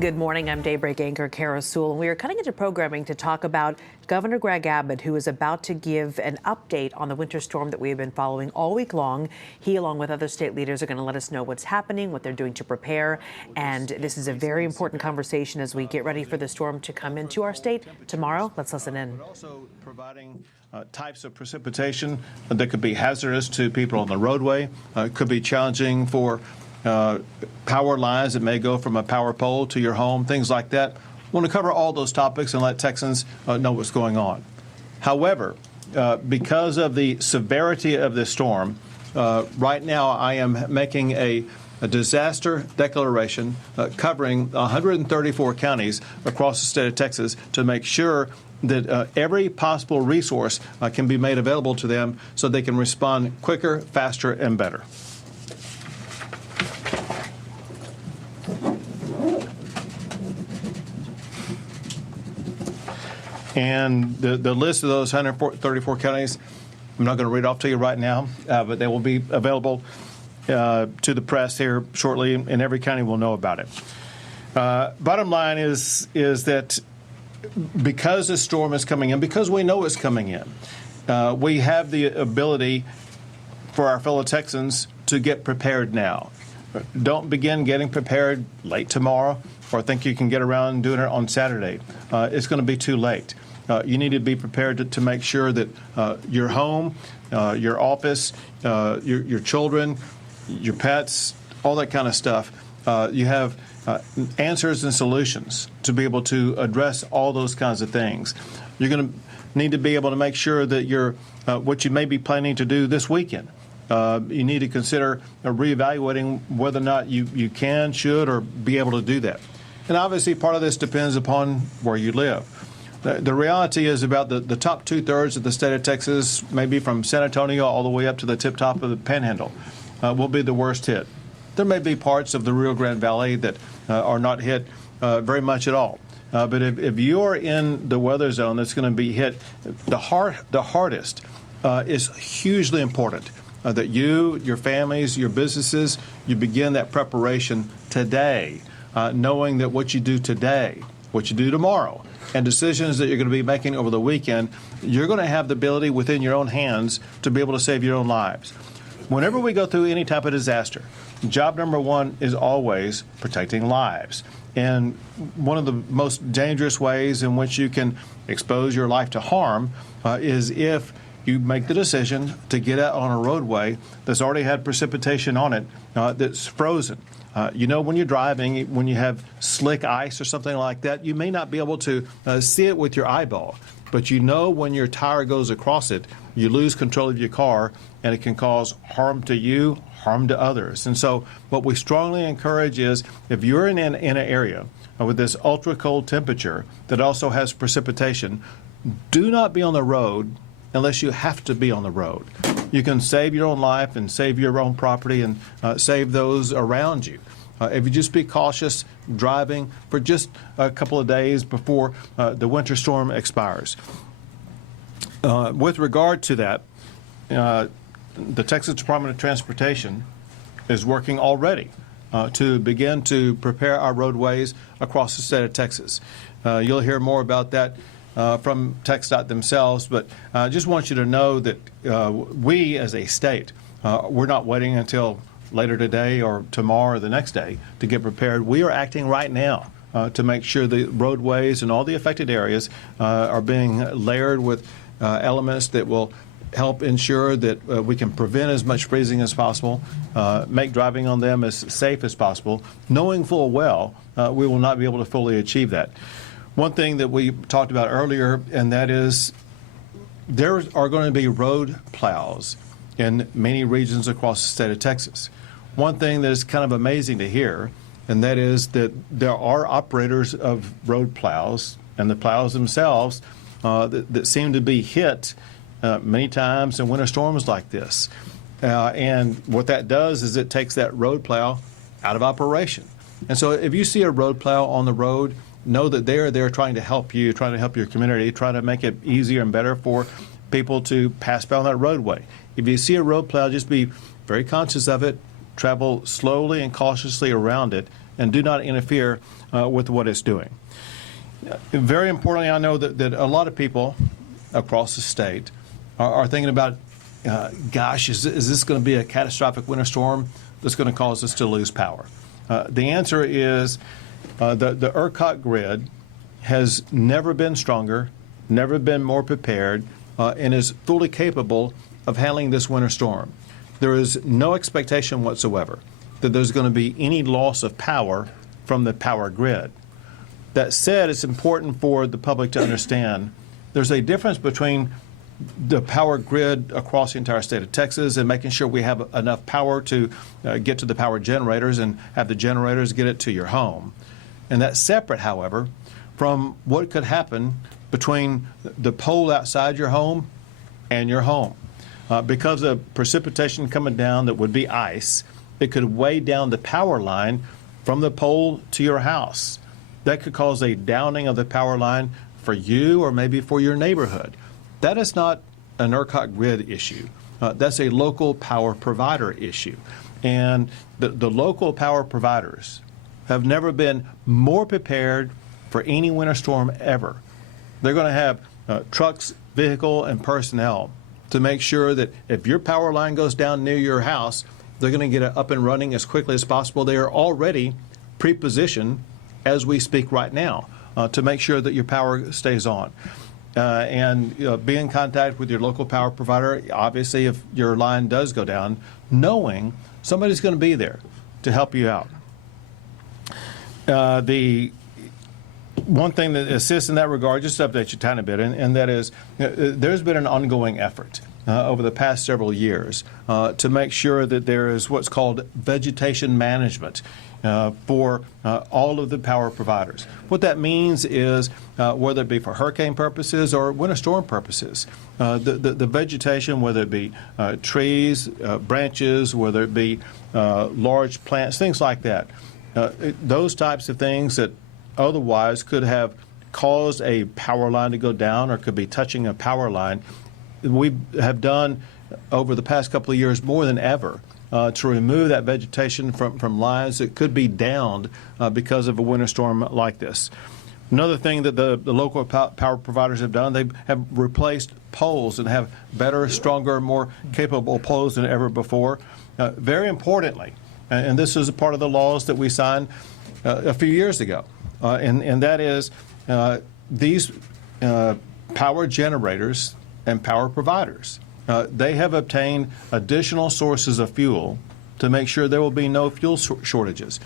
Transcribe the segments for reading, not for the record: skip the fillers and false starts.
Good morning. I'm Daybreak anchor Kara Sewell, and we are cutting into programming to talk about Governor Greg Abbott, who is about to give an update on the winter storm that we have been following all week long. He, along with other state leaders, are going to let us know what's happening, what they're doing to prepare. And this is a very important conversation as we get ready for the storm to come into our state tomorrow. Let's listen in. We're also providing types of precipitation that could be hazardous to people on the roadway, could be challenging for power lines that may go from a power pole to your home, things like that. We want to cover all those topics and let Texans know what's going on. However, because of the severity of this storm, right now I am making a disaster declaration covering 134 counties across the state of Texas to make sure that every possible resource can be made available to them so they can respond quicker, faster, and better. And the list of those 134 counties, I'm not going to read off to you right now, but they will be available to the press here shortly, and every county will know about it. Bottom line is that because this storm is coming in, because we know it's coming in, we have the ability for our fellow Texans to get prepared now. Don't begin getting prepared late tomorrow or think you can get around doing it on Saturday. It's going to be too late. You need to be prepared to make sure that your home, your office, your children, your pets, all that kind of stuff, you have answers and solutions to be able to address all those kinds of things. You're going to need to be able to make sure that you're what you may be planning to do this weekend. You need to consider reevaluating whether or not you can, should, or be able to do that. And obviously, part of this depends upon where you live. The reality is about the top two-thirds of the state of Texas, maybe from San Antonio all the way up to the tip-top of the Panhandle, will be the worst hit. There may be parts of the Rio Grande Valley that are not hit very much at all. But if you're in the weather zone that's going to be hit the hardest, is hugely important that you, your families, your businesses, you begin that preparation today, knowing that what you do today, what you do tomorrow, and decisions that you're going to be making over the weekend, you're going to have the ability within your own hands to be able to save your own lives. Whenever we go through any type of disaster, job number one is always protecting lives. And one of the most dangerous ways in which you can expose your life to harm is if you make the decision to get out on a roadway that's already had precipitation on it that's frozen. When you're driving, when you have slick ice or something like that, you may not be able to see it with your eyeball. But when your tire goes across it, you lose control of your car, and it can cause harm to you, harm to others. And so what we strongly encourage is if you're in an area with this ultra cold temperature that also has precipitation, do not be on the road unless you have to be on the road. You can save your own life and save your own property and save those around you. If you just be cautious driving for just a couple of days before the winter storm expires. With regard to that, the Texas Department of Transportation is working already to begin to prepare our roadways across the state of Texas. You'll hear more about that from TxDOT themselves, but I just want you to know that we as a state, we're not waiting until later today or tomorrow or the next day to get prepared. We are acting right now to make sure the roadways and all the affected areas are being layered with elements that will help ensure that we can prevent as much freezing as possible, make driving on them as safe as possible, knowing full well we will not be able to fully achieve that. One thing that we talked about earlier, and that is there are going to be road plows in many regions across the state of Texas. One thing that is kind of amazing to hear, and that is that there are operators of road plows and the plows themselves that seem to be hit many times in winter storms like this. And what that does is it takes that road plow out of operation. And so if you see a road plow on the road, know that they're trying to help you, trying to help your community, trying to make it easier and better for people to pass by on that roadway. If you see a road plow, just be very conscious of it. travel slowly and cautiously around it, and do not interfere with what it's doing. Very importantly, I know that a lot of people across the state are thinking about, gosh, is this going to be a catastrophic winter storm that's going to cause us to lose power? The answer is the ERCOT grid has never been stronger, never been more prepared, and is fully capable of handling this winter storm. There is no expectation whatsoever that there's going to be any loss of power from the power grid. That said, it's important for the public to understand there's a difference between the power grid across the entire state of Texas and making sure we have enough power to get to the power generators and have the generators get it to your home. And that's separate, however, from what could happen between the pole outside your home and your home. Because of precipitation coming down that would be ice, it could weigh down the power line from the pole to your house. That could cause a downing of the power line for you or maybe for your neighborhood. That is not an ERCOT grid issue. That's a local power provider issue. And the local power providers have never been more prepared for any winter storm ever. They're going to have trucks, vehicle, and personnel to make sure that if your power line goes down near your house, they're going to get it up and running as quickly as possible. They are already pre-positioned as we speak right now to make sure that your power stays on. And be in contact with your local power provider, obviously, if your line does go down, knowing somebody's going to be there to help you out. The one thing that assists in that regard, just to update you a tiny bit, and that is there's been an ongoing effort over the past several years to make sure that there is what's called vegetation management for all of the power providers. What that means is, whether it be for hurricane purposes or winter storm purposes, the vegetation, whether it be trees, branches, whether it be large plants, things like that, those types of things that otherwise could have caused a power line to go down or could be touching a power line, we have done over the past couple of years more than ever to remove that vegetation from lines that could be downed because of a winter storm like this. Another thing that the local power providers have done, they have replaced poles and have better, stronger, more capable poles than ever before. Very importantly, and this is a part of the laws that we signed a few years ago, and that is these power generators and power providers, they have obtained additional sources of fuel to make sure there will be no fuel shortages.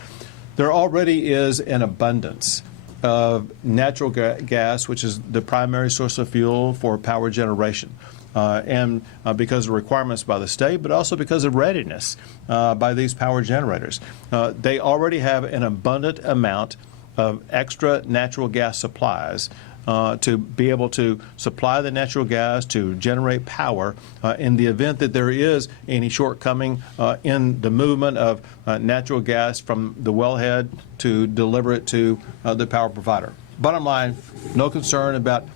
There already is an abundance of natural gas, which is the primary source of fuel for power generation. And because of requirements by the state, but also because of readiness by these power generators. They already have an abundant amount of extra natural gas supplies to be able to supply the natural gas to generate power in the event that there is any shortcoming in the movement of natural gas from the wellhead to deliver it to the power provider. Bottom line, no concern about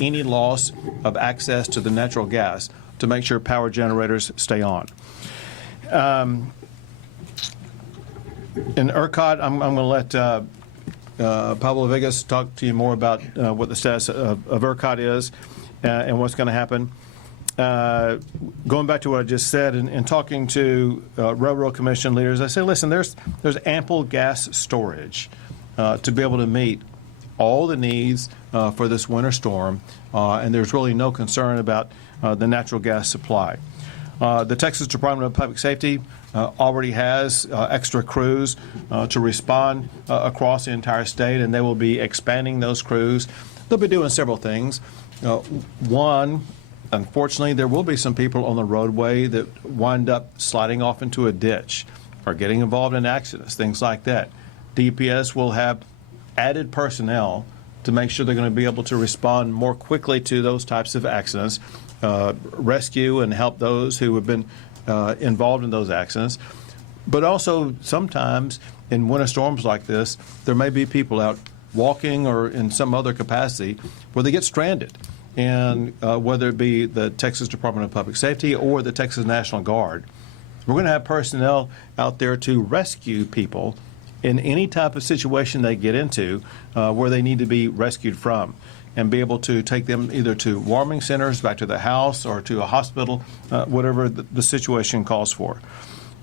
any loss of access to the natural gas to make sure power generators stay on. In ERCOT, I'm going to let Pablo Vegas talk to you more about what the status of ERCOT is and what's going to happen. Going back to what I just said and talking to Railroad Commission leaders, I say, listen, there's ample gas storage to be able to meet all the needs for this winter storm, and there's really no concern about the natural gas supply. The Texas Department of Public Safety already has extra crews to respond across the entire state, and they will be expanding those crews. They'll be doing several things. One, unfortunately, there will be some people on the roadway that wind up sliding off into a ditch or getting involved in accidents, things like that. DPS will have added personnel to make sure they're going to be able to respond more quickly to those types of accidents, rescue and help those who have been involved in those accidents. But also sometimes in winter storms like this, there may be people out walking or in some other capacity where they get stranded. And whether it be the Texas Department of Public Safety or the Texas National Guard, We're going to have personnel out there to rescue people in any type of situation they get into where they need to be rescued from, and be able to take them either to warming centers, back to the house, or to a hospital, whatever the situation calls for.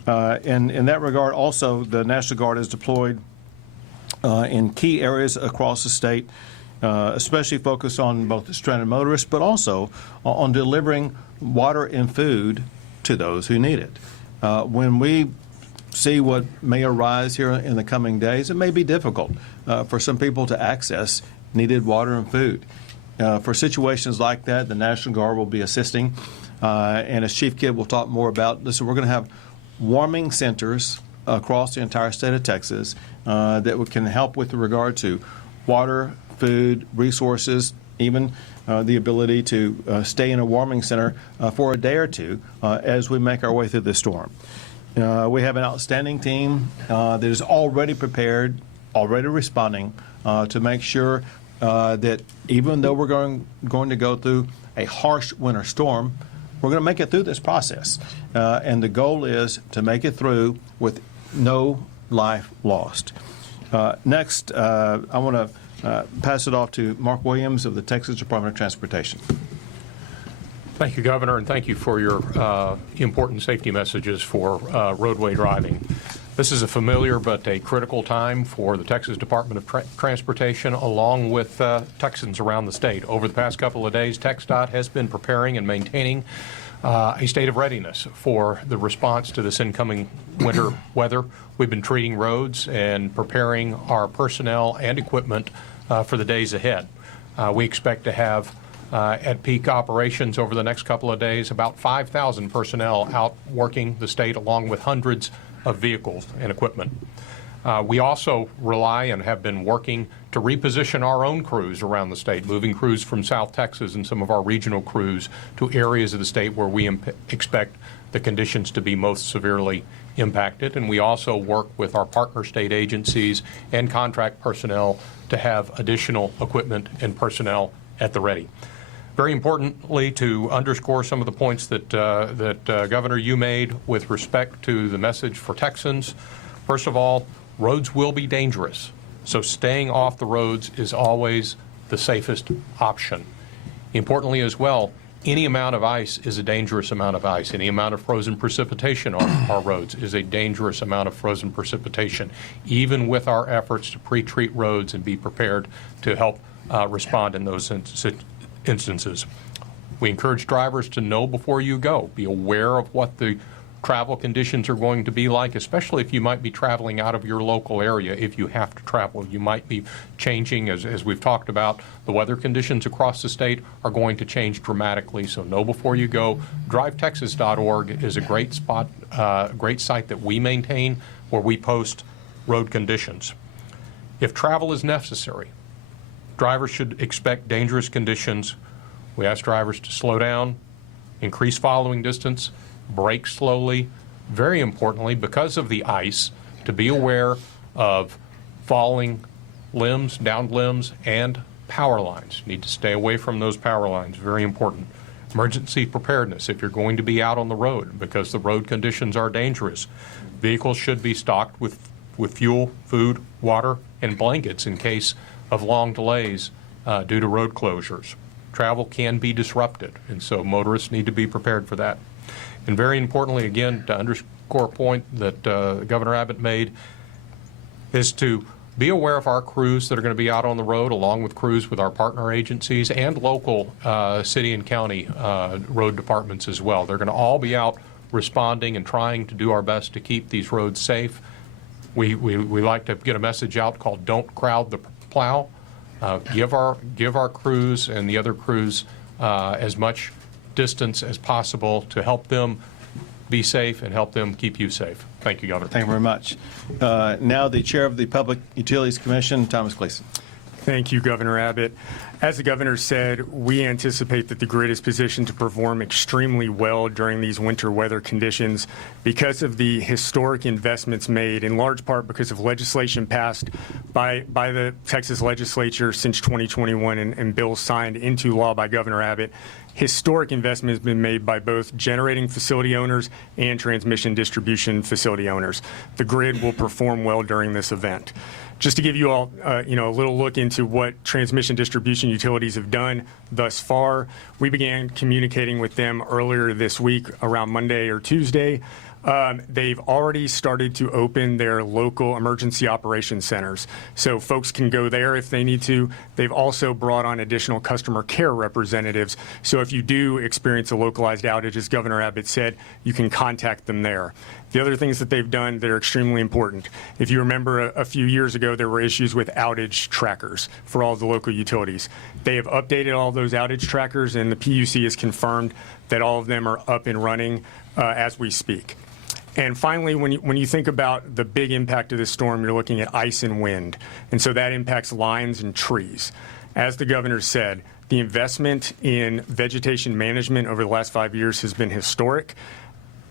And in that regard, also, the National Guard is deployed in key areas across the state, especially focused on both stranded motorists, but also on delivering water and food to those who need it. When we see what may arise here in the coming days, it may be difficult for some people to access needed water and food. For situations like that, the National Guard will be assisting. And as Chief Kidd will talk more about, listen, we're going to have warming centers across the entire state of Texas that can help with regard to water, food, resources, even the ability to stay in a warming center for a day or two as we make our way through this storm. We have an outstanding team that is already prepared, already responding to make sure that even though we're going to go through a harsh winter storm, we're going to make it through this process. And the goal is to make it through with no life lost. Next, I want to pass it off to Mark Williams of the Texas Department of Transportation. Thank you, Governor, and thank you for your important safety messages for roadway driving. This is a familiar but a critical time for the Texas Department of Transportation, along with Texans around the state. Over the past couple of days, TxDOT has been preparing and maintaining a state of readiness for the response to this incoming winter weather. We've been treating roads and preparing our personnel and equipment for the days ahead. We expect to have at peak operations over the next couple of days about 5,000 personnel out working the state, along with hundreds of vehicles and equipment. We also rely and have been working to reposition our own crews around the state, moving crews from South Texas and some of our regional crews to areas of the state where we expect the conditions to be most severely impacted. And we also work with our partner state agencies and contract personnel to have additional equipment and personnel at the ready. Very importantly, to underscore some of the points that Governor, you made with respect to the message for Texans. First of all, roads will be dangerous, so staying off the roads is always the safest option. Importantly as well, any amount of ice is a dangerous amount of ice. Any amount of frozen precipitation on our roads is a dangerous amount of frozen precipitation, even with our efforts to pre-treat roads and be prepared to help respond in those instances. We encourage drivers to know before you go. Be aware of what the travel conditions are going to be like, especially if you might be traveling out of your local area. If you have to travel, you might be changing, as we've talked about. The weather conditions across the state are going to change dramatically, so know before you go. DriveTexas.org is a great spot, great site that we maintain where we post road conditions. If travel is necessary, drivers should expect dangerous conditions. We ask drivers to slow down, increase following distance, brake slowly. Very importantly, because of the ice, to be aware of falling limbs, downed limbs, and power lines. You need to stay away from those power lines. Very important. Emergency preparedness if you're going to be out on the road, because the road conditions are dangerous. Vehicles should be stocked with fuel, food, water, and blankets in case of long delays due to road closures. Travel can be disrupted, and so motorists need to be prepared for that. And very importantly, again, to underscore a point that Governor Abbott made, is to be aware of our crews that are going to be out on the road, along with crews with our partner agencies and local city and county road departments as well. They're going to all be out responding and trying to do our best to keep these roads safe. We like to get a message out called "Don't crowd the plow." Give our crews and the other crews as much distance as possible to help them be safe and help them keep you safe. Thank you, Governor. Thank you very much. Now the Chair of the Public Utilities Commission, Thomas Gleason. Thank you, Governor Abbott. As the governor said, we anticipate that the grid is positioned to perform extremely well during these winter weather conditions because of the historic investments made, in large part because of legislation passed by the Texas legislature since 2021 and bills signed into law by Governor Abbott. Historic investment has been made by both generating facility owners and transmission distribution facility owners. The grid will perform well during this event. Just to give you all, a little look into what transmission distribution utilities have done thus far, we began communicating with them earlier this week around Monday or Tuesday. They've already started to open their local emergency operations centers, so folks can go there if they need to. They've also brought on additional customer care representatives, so if you do experience a localized outage, as Governor Abbott said, you can contact them there. The other things that they've done that are extremely important, if you remember a few years ago, there were issues with outage trackers for all the local utilities. They have updated all those outage trackers, and the PUC has confirmed that all of them are up and running as we speak. And finally, when you think about the big impact of this storm, you're looking at ice and wind. And so that impacts lines and trees. As the governor said, the investment in vegetation management over the last 5 years has been historic.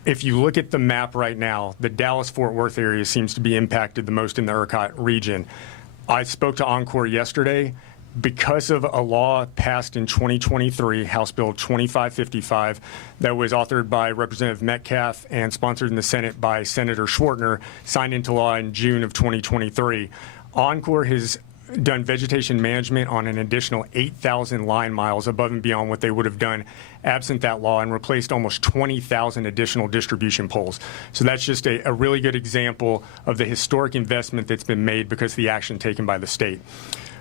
If you look at the map right now, the Dallas-Fort Worth area seems to be impacted the most in the ERCOT region. I spoke to Oncor yesterday. Because of a law passed in 2023, House Bill 2555, that was authored by Representative Metcalf and sponsored in the Senate by Senator Schwartner, signed into law in June of 2023. Oncor has done vegetation management on an additional 8,000 line miles above and beyond what they would have done absent that law, and replaced almost 20,000 additional distribution poles. So that's just a really good example of the historic investment that's been made because of the action taken by the state.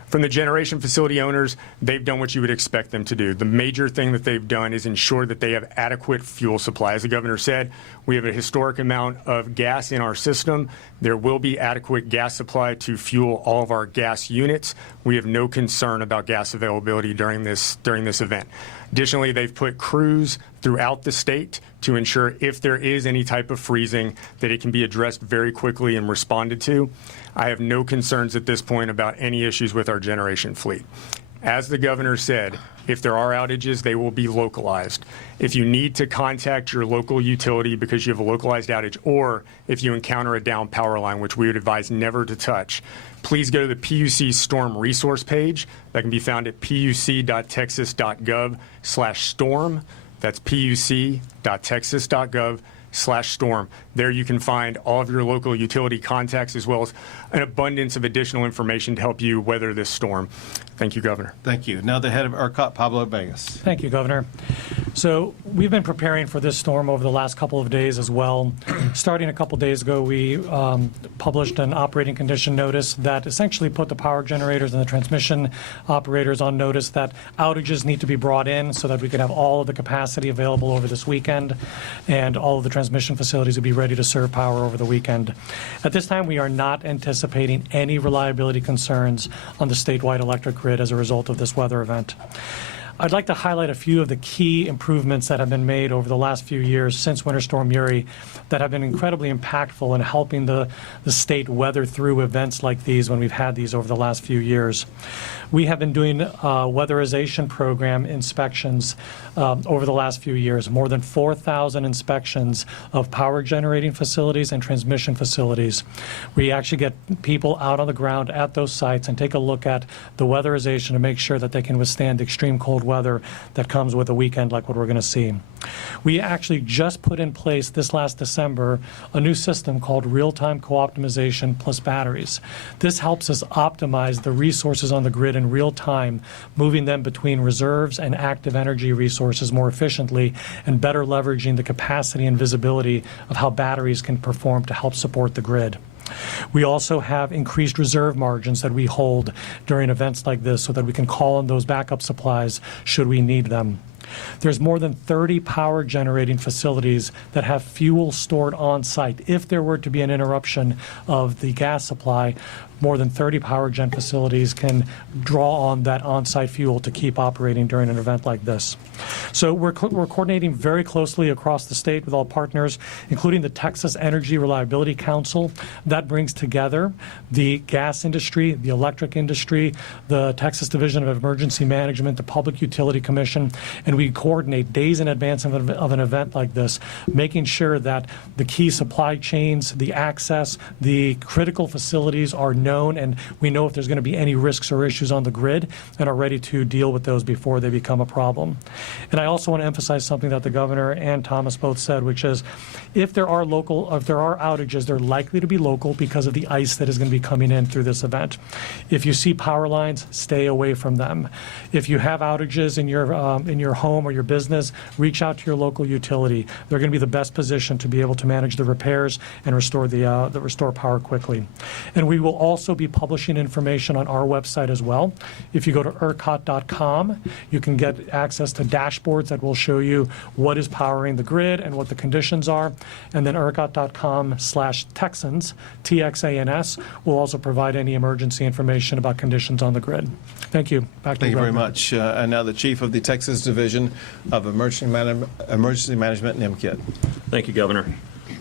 From the generation facility owners, they've done what you would expect them to do. The major thing that they've done is ensure that they have adequate fuel supply. As the governor said, we have a historic amount of gas in our system. There will be adequate gas supply to fuel all of our gas units. We have no concern about gas availability during this event. Additionally, they've put crews throughout the state to ensure if there is any type of freezing that it can be addressed very quickly and responded to. I have no concerns at this point about any issues with our generation fleet. As the governor said, if there are outages, they will be localized. If you need to contact your local utility because you have a localized outage, or if you encounter a down power line, which we would advise never to touch, please go to the PUC Storm Resource page. That can be found at puc.texas.gov/storm. That's puc.texas.gov/storm. There you can find all of your local utility contacts as well as an abundance of additional information to help you weather this storm. Thank you, Governor. Thank you. Now the head of ERCOT, Pablo Vegas. Thank you, Governor. So we've been preparing for this storm over the last couple of days as well. Starting a couple days ago, we published an operating condition notice that essentially put the power generators and the transmission operators on notice that outages need to be brought in so that we could have all of the capacity available over this weekend, and all of the transmission facilities would be ready to serve power over the weekend. At this time, we are not anticipating any reliability concerns on the statewide electric grid as a result of this weather event. I'd like to highlight a few of the key improvements that have been made over the last few years since Winter Storm Uri that have been incredibly impactful in helping the state weather through events like these when we've had these over the last few years. We have been doing weatherization program inspections over the last few years, more than 4,000 inspections of power generating facilities and transmission facilities. We actually get people out on the ground at those sites and take a look at the weatherization to make sure that they can withstand extreme cold weather that comes with a weekend like what we're going to see. We actually just put in place this last December a new system called real-time co-optimization plus batteries. This helps us optimize the resources on the grid in real time, moving them between reserves and active energy resources more efficiently and better leveraging the capacity and visibility of how batteries can perform to help support the grid. We also have increased reserve margins that we hold during events like this so that we can call on those backup supplies should we need them. There's more than 30 power generating facilities that have fuel stored on site. If there were to be an interruption of the gas supply, more than 30 power gen facilities can draw on that on-site fuel to keep operating during an event like this. So we're coordinating very closely across the state with all partners, including the Texas Energy Reliability Council. That brings together the gas industry, the electric industry, the Texas Division of Emergency Management, the Public Utility Commission, and we coordinate days in advance of an event like this, making sure that the key supply chains, the access, the critical facilities are known, and we know if there's going to be any risks or issues on the grid and are ready to deal with those before they become a problem. And I also want to emphasize something that the governor and Thomas both said, which is if there are outages, they're likely to be local because of the ice that is going to be coming in through this event. If you see power lines, stay away from them. If you have outages in your home or your business, reach out to your local utility. They're going to be the best position to be able to manage the repairs and restore restore power quickly. And we will also be publishing information on our website as well. If you go to ERCOT.com, you can get access to dashboards that will show you what is powering the grid and what the conditions are. And then ERCOT.com/Texans, TXANS, will also provide any emergency information about conditions on the grid. Thank you. Back to Thank you very Governor. much. And now the Chief of the Texas Division of Emergency Management, NIMCIT. Thank you, Governor.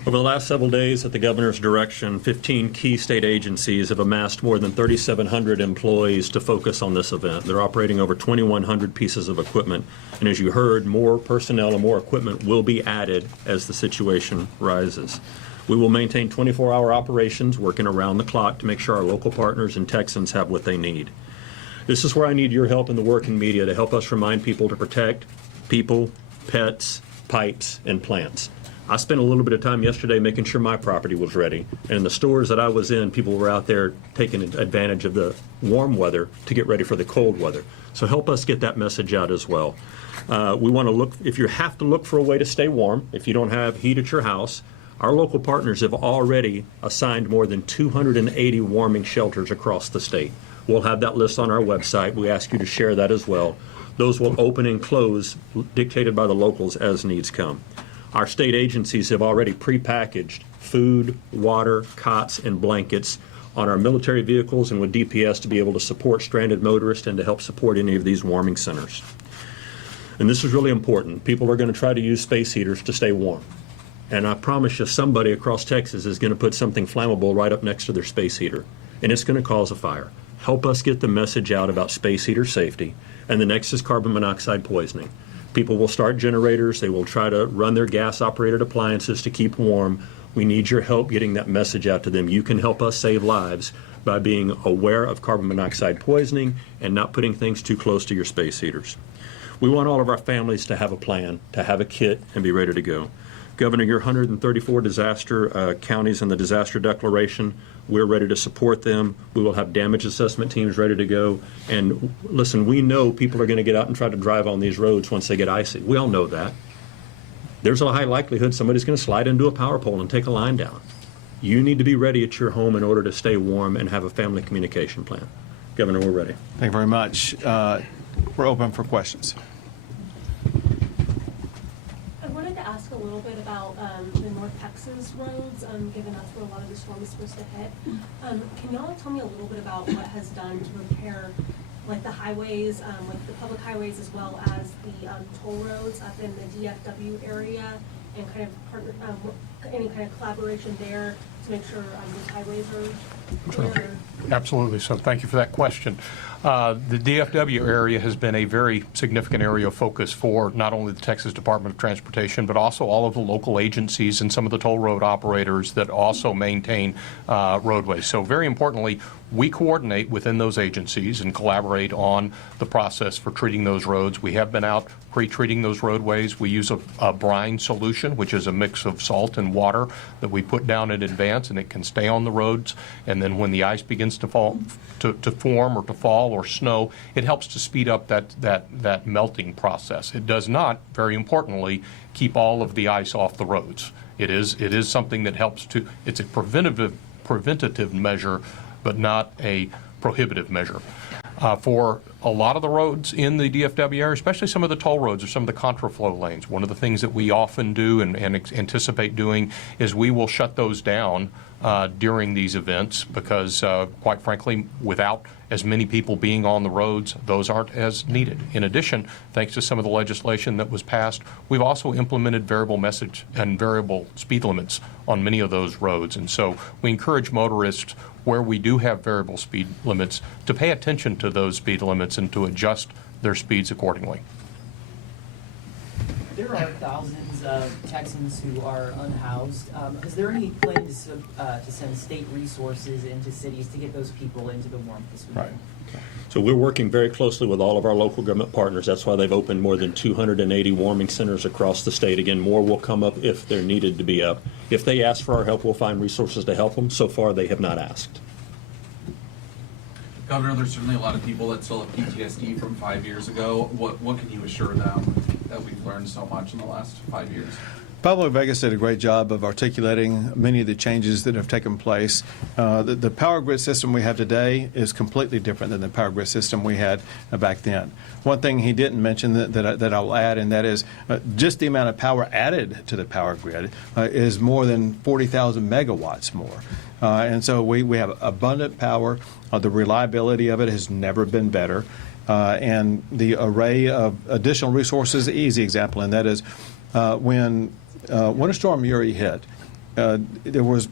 Over the last several days, at the governor's direction, 15 key state agencies have amassed more than 3,700 employees to focus on this event. They're operating over 2,100 pieces of equipment. And as you heard, more personnel and more equipment will be added as the situation rises. We will maintain 24-hour operations, working around the clock to make sure our local partners and Texans have what they need. This is where I need your help in the working media to help us remind people to protect people, pets, pipes, and plants. I spent a little bit of time yesterday making sure my property was ready. And in the stores that I was in, people were out there taking advantage of the warm weather to get ready for the cold weather. So help us get that message out as well. We want to look, if you have to look for a way to stay warm, if you don't have heat at your house, our local partners have already assigned more than 280 warming shelters across the state. We'll have that list on our website. We ask you to share that as well. Those will open and close, dictated by the locals as needs come. Our state agencies have already prepackaged food, water, cots, and blankets on our military vehicles and with DPS to be able to support stranded motorists and to help support any of these warming centers. And this is really important. People are going to try to use space heaters to stay warm. And I promise you, somebody across Texas is going to put something flammable right up next to their space heater, and it's going to cause a fire. Help us get the message out about space heater safety. And the next is carbon monoxide poisoning. People will start generators. They will try to run their gas-operated appliances to keep warm. We need your help getting that message out to them. You can help us save lives by being aware of carbon monoxide poisoning and not putting things too close to your space heaters. We want all of our families to have a plan, to have a kit, and be ready to go. Governor, your 134 disaster counties in the disaster declaration, we're ready to support them. We will have damage assessment teams ready to go. And listen, we know people are going to get out and try to drive on these roads once they get icy. We all know that. There's a high likelihood somebody's going to slide into a power pole and take a line down. You need to be ready at your home in order to stay warm and have a family communication plan. Governor, we're ready. Thank you very much. We're open for questions. I wanted to ask a little bit about the North Texas roads, given that's where a lot of the storm is supposed to hit. Can y'all tell me a little bit about what has done to repair, like the highways, like the public highways, as well as the toll roads up in the DFW area, and kind of any kind of collaboration there to make sure these highways are clear? Absolutely. So thank you for that question. The DFW area has been a very significant area of focus for not only the Texas Department of Transportation, but also all of the local agencies and some of the toll road operators that also maintain roadways. So very importantly, we coordinate within those agencies and collaborate on the process for treating those roads. We have been out pre-treating those roadways. We use a brine solution, which is a mix of salt and water that we put down in advance, and it can stay on the roads. And then when the ice begins to form or to fall or snow, it helps to speed up that melting process. It does not, very importantly, keep all of the ice off the roads. It is something that helps to. It's a preventative measure, but not a prohibitive measure. For a lot of the roads in the DFW area, especially some of the toll roads or some of the contraflow lanes, one of the things that we often do and anticipate doing is we will shut those down during these events because, quite frankly, without as many people being on the roads, those aren't as needed. In addition, thanks to some of the legislation that was passed, we've also implemented variable message and variable speed limits on many of those roads. And so we encourage motorists where we do have variable speed limits to pay attention to those speed limits and to adjust their speeds accordingly. There are thousands of Texans who are unhoused. Is there any plan to send state resources into cities to get those people into the warmth this weekend? Right. So we're working very closely with all of our local government partners. That's why they've opened more than 280 warming centers across the state. Again, more will come up if they're needed to be up. If they ask for our help, we'll find resources to help them. So far, they have not asked. Governor, there's certainly a lot of people that still have PTSD from 5 years ago. What can you assure them that we've learned so much in the last 5 years? Public Vegas did a great job of articulating many of the changes that have taken place. The power grid system we have today is completely different than the power grid system we had back then. One thing he didn't mention that I'll add, and that is just the amount of power added to the power grid is more than 40,000 megawatts more. And so we have abundant power. The reliability of it has never been better. And the array of additional resources, easy example, and that is when Winter Storm Uri hit, there was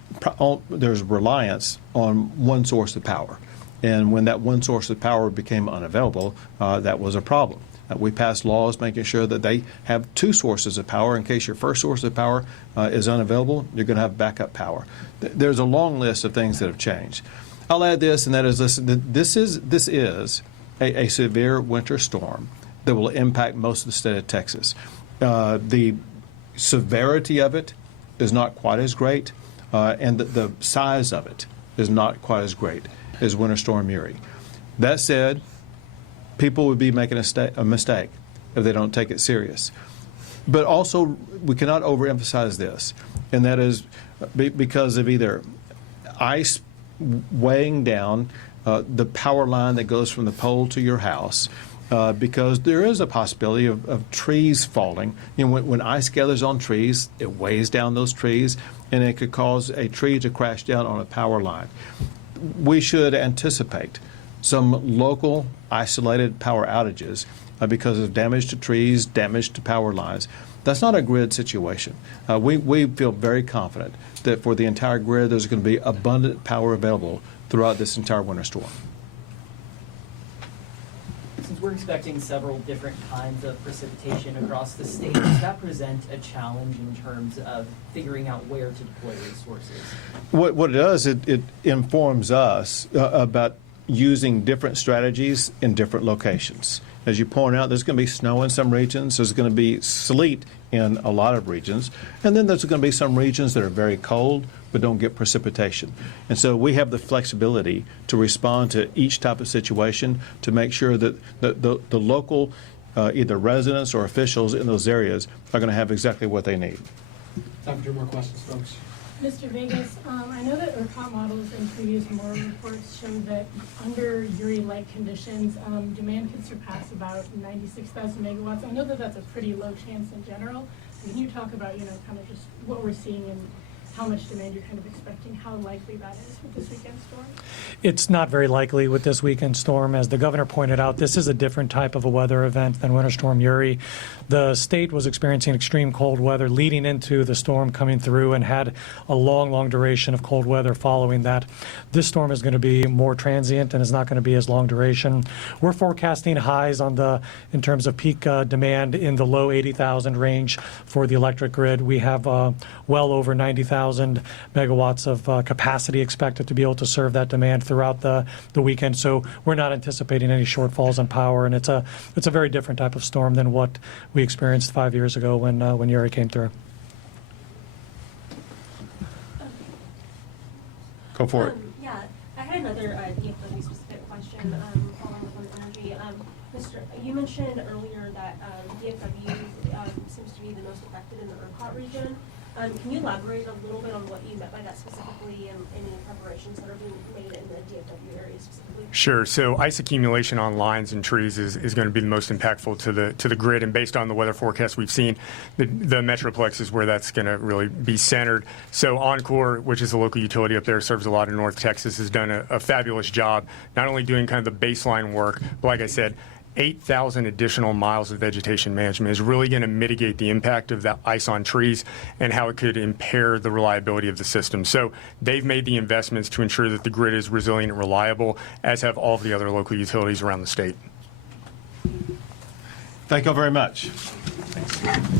reliance on one source of power. And when that one source of power became unavailable, that was a problem. We passed laws making sure that they have two sources of power. In case your first source of power is unavailable, you're going to have backup power. There's a long list of things that have changed. I'll add this, and that is, listen, this is a severe winter storm that will impact most of the state of Texas. The severity of it is not quite as great, and the size of it is not quite as great as Winter Storm Uri. That said, people would be making a mistake if they don't take it serious. But also, we cannot overemphasize this, and that is because of either ice weighing down the power line that goes from the pole to your house, because there is a possibility of trees falling. You know, when ice gathers on trees, it weighs down those trees, and it could cause a tree to crash down on a power line. We should anticipate some local isolated power outages because of damage to trees, damage to power lines. That's not a grid situation. We feel very confident that for the entire grid, there's going to be abundant power available throughout this entire winter storm. Since we're expecting several different kinds of precipitation across the state, does that present a challenge in terms of figuring out where to deploy resources? What it does, it informs us about using different strategies in different locations. As you point out, there's going to be snow in some regions, there's going to be sleet in a lot of regions, and then there's going to be some regions that are very cold but don't get precipitation. And so we have the flexibility to respond to each type of situation to make sure that the local either residents or officials in those areas are going to have exactly what they need. Time for two more questions, folks. Mr. Vegas, I know that ERCOT models and previous MORE reports show that under Uri-like conditions, demand could surpass about 96,000 megawatts. I know that that's a pretty low chance in general. Can you talk about, kind of just what we're seeing and how much demand you're kind of expecting, how likely that is with this weekend storm? It's not very likely with this weekend storm. As the governor pointed out, this is a different type of a weather event than Winter Storm Uri. The state was experiencing extreme cold weather leading into the storm coming through and had a long, long duration of cold weather following that. This storm is going to be more transient and is not going to be as long duration. We're forecasting highs in terms of peak demand in the low 80,000 range for the electric grid. We have well over 90,000 megawatts of capacity expected to be able to serve that demand throughout the weekend. So we're not anticipating any shortfalls in power, and it's a very different type of storm than what we experienced 5 years ago when Uri came through. Go for it. Yeah, I had another DFW specific question following up on energy. You mentioned earlier that DFW seems to be the most affected in the ERCOT region. Can you elaborate a little bit on what you meant by that specifically and any preparations that are being made in the DFW area specifically? Sure. So ice accumulation on lines and trees is going to be the most impactful to the grid. And based on the weather forecast we've seen, the Metroplex is where that's going to really be centered. So Oncor, which is a local utility up there, serves a lot of North Texas, has done a fabulous job, not only doing kind of the baseline work, but like I said, 8,000 additional miles of vegetation management is really going to mitigate the impact of that ice on trees and how it could impair the reliability of the system. So they've made the investments to ensure that the grid is resilient and reliable, as have all of the other local utilities around the state. Thank you all very much. Thanks.